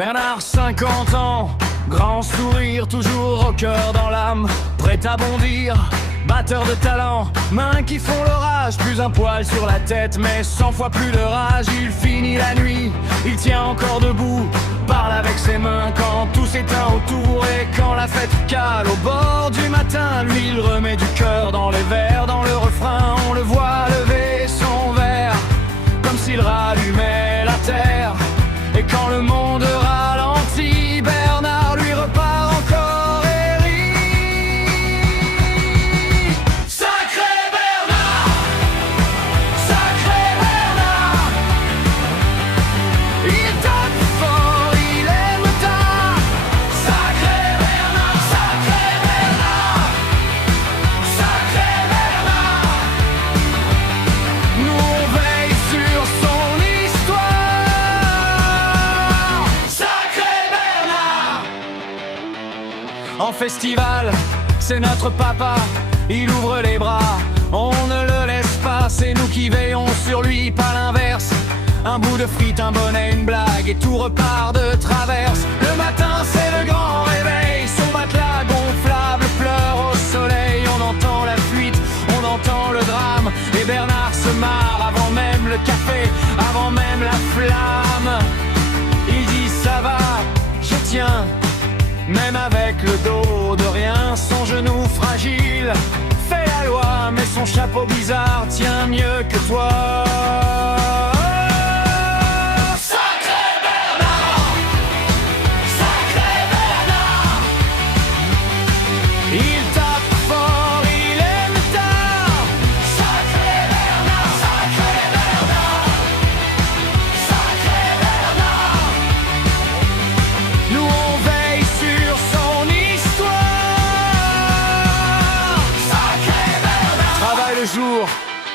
Bernard, 50 ans, grand sourire, toujours au cœur dans l'âme, prêt à bondir, batteur de talent, mains qui font l'orage, plus un poil sur la tête, mais 100 fois plus de rage. Il finit la nuit, il tient encore debout, parle avec ses mains quand tout s'éteint autour. Et quand la fête cale au bord du matin, lui il remet du cœur dans les vers, dans le refrain. On le voit lever son verre, comme s'il rallumait la terre. Et quand le monde ralentit, Bernard lui repart encore et rit. Sacré Bernard, sacré Bernard, il tape fort, il aime tard. Sacré Bernard, sacré Bernard, sacré Bernard. Nous on veille sur son histoire. Sacré Bernard. En festival, c'est notre papa, il ouvre les bras, on ne le laisse pas, c'est nous qui veillons sur lui, pas l'inverse. Un bout de frite, un bonnet, une blague et tout repart de traverse. Le matin c'est le grand réveil, son matelas gonflable pleure au soleil. On entend la fuite, on entend le drame, et Bernard se marre avant même le café, avant même la flamme. Il dit ça va, je tiens, même avec le dos de rien. Son genou fragile fait la loi, mais son chapeau bizarre tient mieux que toi. Sacré Bernard, sacré Bernard, il tape fort, il aime tard. Sacré Bernard, sacré Bernard, sacré Bernard. Nous on veille sur son histoire. Sacré Bernard. Travail le jour,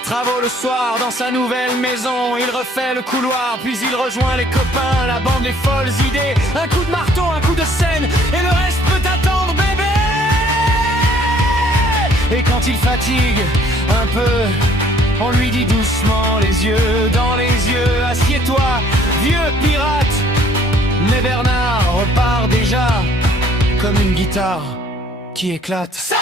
travaux le soir, dans sa nouvelle maison, il refait le couloir, puis il rejoint les copains, la bande des folles idées. Un coup de marteau, un coup de scène, et le reste peut attendre, bébé. Et quand il fatigue un peu, on lui dit doucement, les yeux dans les yeux, assieds-toi, vieux pirate. Mais Bernard repart déjà, comme une guitare qui éclate.